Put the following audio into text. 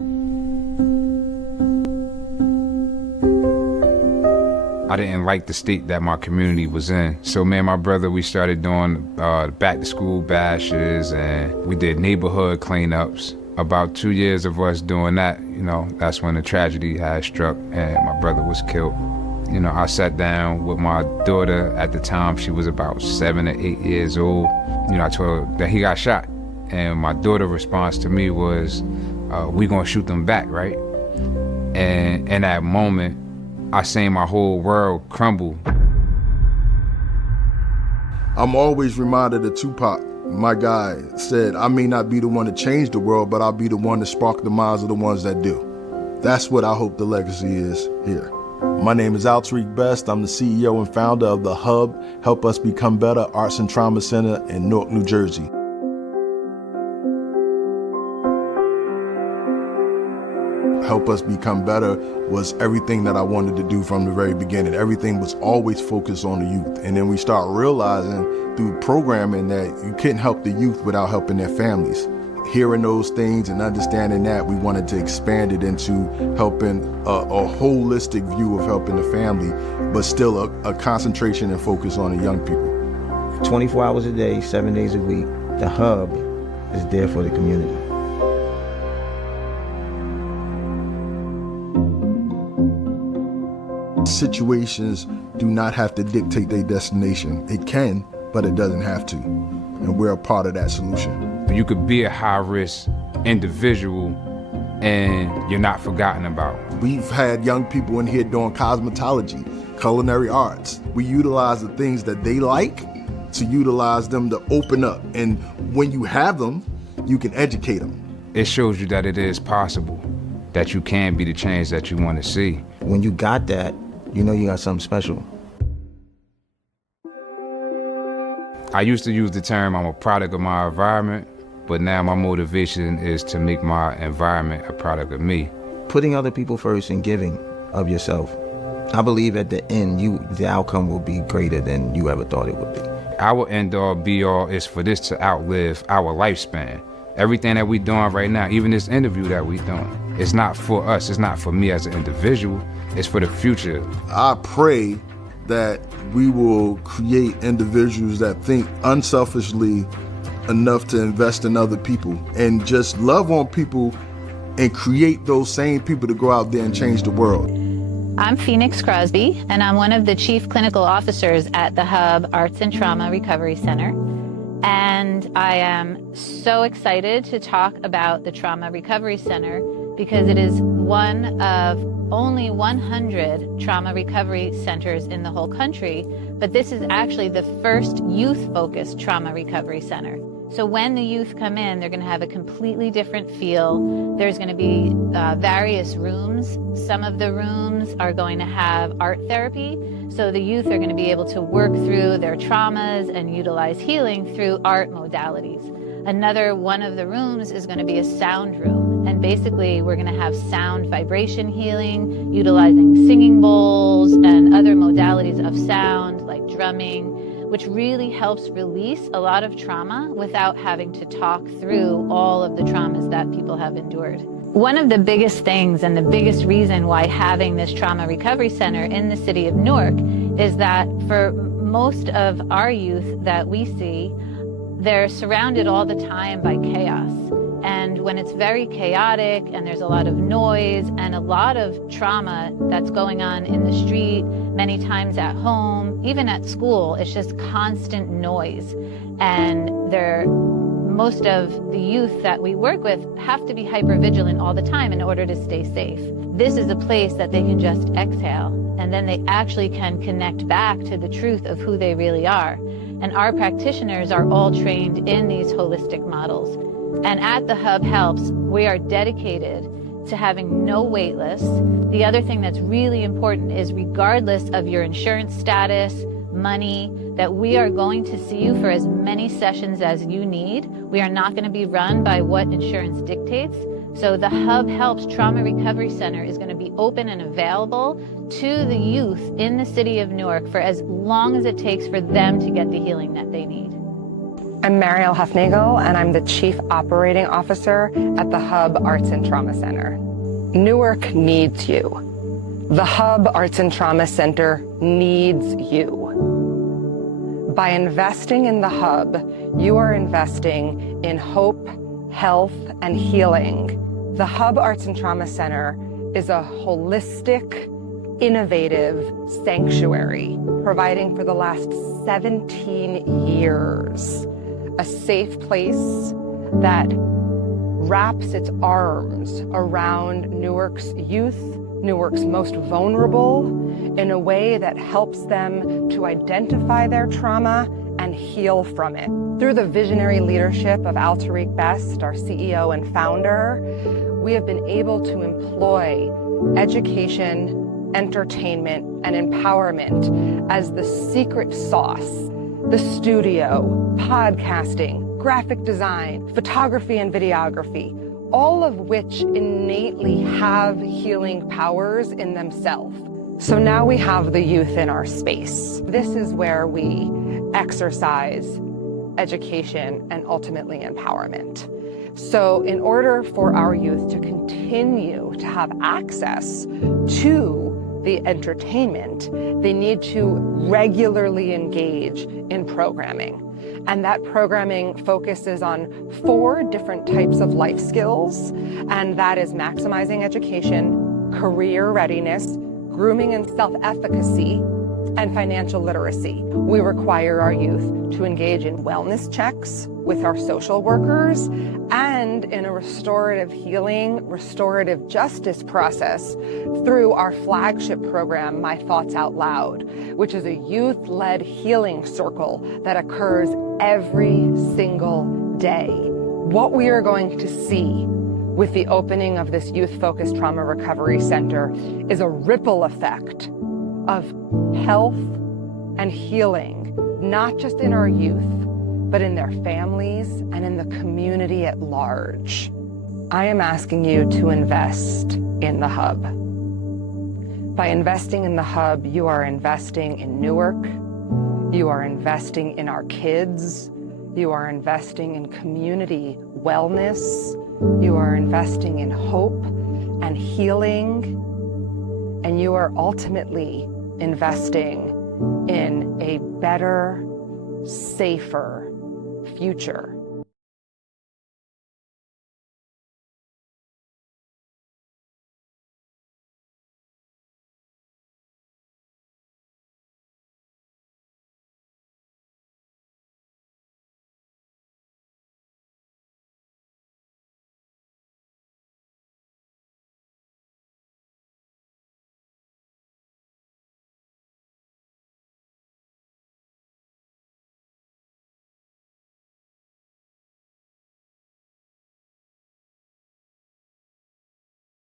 I didn't like the state that my community was in. So me and my brother, we started doing back to school bashes, and we did neighborhood cleanups. About 2 years of us doing that, that's when the tragedy had struck and my brother was killed. I sat down with my daughter at the time. She was about 7 or 8 years old. I told her that he got shot. And my daughter's response to me was, we gonna shoot them back, right? And in that moment, I seen my whole world crumble. I'm always reminded of Tupac. My guy said, I may not be the one to change the world, but I'll be the one to spark the minds of the ones that do. That's what I hope the legacy is here. My name is Altrique Best. I'm the CEO and founder of the HUBB, Help Us Become Better Arts and Trauma Center in Newark, New Jersey. Help Us Become Better was everything that I wanted to do from the very beginning. Everything was always focused on the youth. And then we start realizing through programming that you couldn't help the youth without helping their families. Hearing those things and understanding that, we wanted to expand it into helping a holistic view of helping the family, but still a concentration and focus on the young people. 24 hours a day, 7 days a week, the HUBB is there for the community. Situations do not have to dictate their destination. It can, but it doesn't have to. And we're a part of that solution. You could be a high-risk individual and you're not forgotten about. We've had young people in here doing cosmetology, culinary arts. We utilize the things that they like to utilize them to open up. And when you have them, you can educate them. It shows you that it is possible, that you can be the change that you want to see. When you got that, you know you got something special. I used to use the term I'm a product of my environment, but now my motivation is to make my environment a product of me. Putting other people first and giving of yourself. I believe at the end, the outcome will be greater than you ever thought it would be. Our end all be all is for this to outlive our lifespan. Everything that we doing right now, even this interview that we doing, it's not for us, it's not for me as an individual, it's for the future. I pray that we will create individuals that think unselfishly enough to invest in other people and just love on people and create those same people to go out there and change the world. I'm Phoenix Crosby, and I'm one of the Chief Clinical Officers at the HUBB Arts and Trauma Recovery Center. And I am so excited to talk about the Trauma Recovery Center because it is one of only 100 trauma recovery centers in the whole country, but this is actually the first youth-focused trauma recovery center. So when the youth come in, they're going to have a completely different feel. There's going to be various rooms. Some of the rooms are going to have art therapy, so the youth are going to be able to work through their traumas and utilize healing through art modalities. Another one of the rooms is going to be a sound room, and basically we're going to have sound vibration healing, utilizing singing bowls and other modalities of sound like drumming, which really helps release a lot of trauma without having to talk through all of the traumas that people have endured. One of the biggest things and the biggest reason why having this trauma recovery center in the city of Newark is that for most of our youth that we see, they're surrounded all the time by chaos. And when it's very chaotic and there's a lot of noise and a lot of trauma that's going on in the street, many times at home, even at school, it's just constant noise. And most of the youth that we work with have to be hypervigilant all the time in order to stay safe. This is a place that they can just exhale, and then they actually can connect back to the truth of who they really are. And our practitioners are all trained in these holistic models. And at the HUBB Helps, we are dedicated to having no wait lists. The other thing that's really important is regardless of your insurance status, money, that we are going to see you for as many sessions as you need. We are not going to be run by what insurance dictates. So the HUBB Helps Trauma Recovery Center is going to be open and available to the youth in the city of Newark for as long as it takes for them to get the healing that they need. I'm Mariel Huffnagel, and I'm the Chief Operating Officer at the HUBB Arts and Trauma Center. Newark needs you. The HUBB Arts and Trauma Center needs you. By investing in the HUBB, you are investing in hope, health, and healing. The HUBB Arts and Trauma Center is a holistic, innovative sanctuary, providing for the last 17 years a safe place that wraps its arms around Newark's youth, Newark's most vulnerable, in a way that helps them to identify their trauma and heal from it. Through the visionary leadership of Al Tariq Best, our CEO and founder, we have been able to employ education, entertainment, and empowerment as the secret sauce. The studio, podcasting, graphic design, photography and videography, all of which innately have healing powers in themselves. So now we have the youth in our space. This is where we exercise education and ultimately empowerment. So in order for our youth to continue to have access to the entertainment, they need to regularly engage in programming. And that programming focuses on 4 different types of life skills, and that is maximizing education, career readiness, grooming and self-efficacy, and financial literacy. We require our youth to engage in wellness checks with our social workers and in a restorative healing, restorative justice process through our flagship program, My Thoughts Out Loud, which is a youth-led healing circle that occurs every single day. What we are going to see with the opening of this youth-focused trauma recovery center is a ripple effect of health and healing, not just in our youth, but in their families and in the community at large. I am asking you to invest in the HUBB. By investing in the HUBB, you are investing in Newark, you are investing in our kids, you are investing in community wellness, you are investing in hope and healing, and you are ultimately investing in a better, safer future